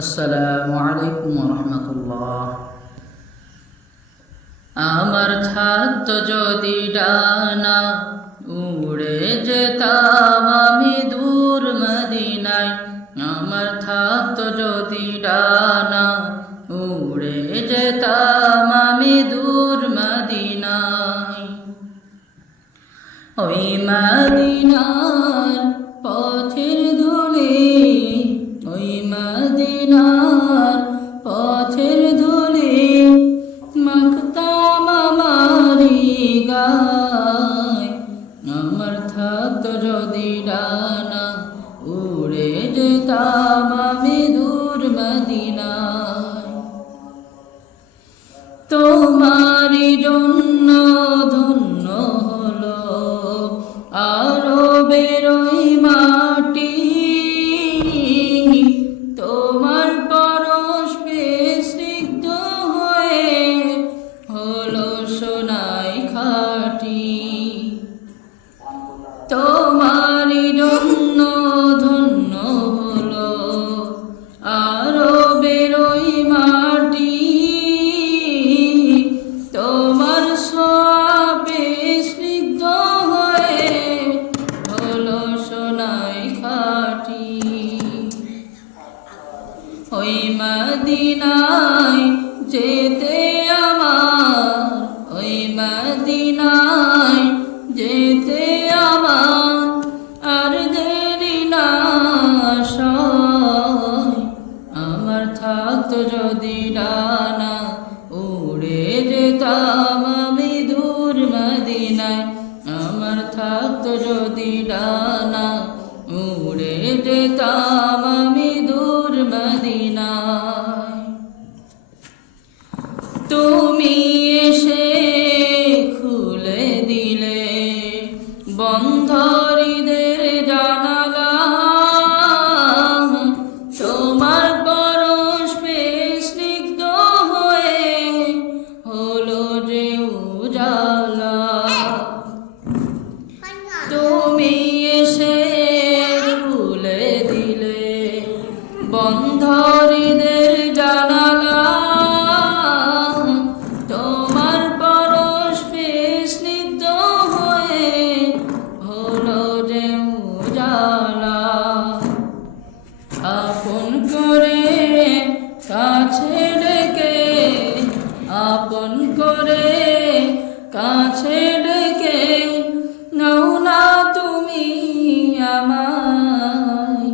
আসসালামু আলাইকুম ওয়া রাহমাতুল্লাহ। আমার ছাত্র যদি ডানা উড়ে যেতাম আমি দূর মদিনায়। আমার ছাত্র যদি ডানা উড়ে যেতাম আমি দূর মদিনায়। ওই মদিনার পথের ধুলি, ওই মদিনার পথের ধুলি মাখতাম আমারি গায়। আমার থাকতো যদি ডানা উড়ে যেতাম আমি দূর মদিনায়। তোমারি জন্য ধন্য হলো আরবের ওই মাটি, তোমার পরশ পেয়ে স্নিগ্ধ হয়ে হলো সোনাই খাঁটি। তোমারি জন্য ধন্য হলো আরবের ওই মাটি, তোমার সোয়াবে স্নিগ্ধ হয়ে হলো সোনাই খাঁটি। ওই মদিনায় যেতে আমার, ওই মদিনায় যেতে আমার আর দেরি না সয়। আমার থাকতো যদি ডানা উড়ে যেতাম আমি দূর মদিনায়। আমার থাকতো যদি ডানা উড়ে যেতাম আমি দূর মদিনায়। তুমি এসে খুলে দিলে বন্ধ হৃদের জানালা, তোমার পরশ পেয়ে স্নিগ্ধ হয়ে হলো যে উজালা। তুমি এসে খুলে দিলে বন্ধ হৃদের জানালা, তোমার পরশ পেয়ে স্নিগ্ধ হয়ে হলো যে উজালা। আপন করে কাছে ডেকে, আপন করে কাছে ডেকে নাও না তুমি আমায়।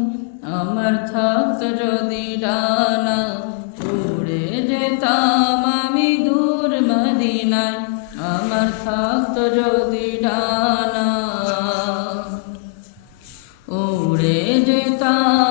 আমার থাকতো যদি ডানা উড়ে যেতাম আমি দূর মদিনায়। আমার থাকতো যদি ডানা উড়ে যেতাম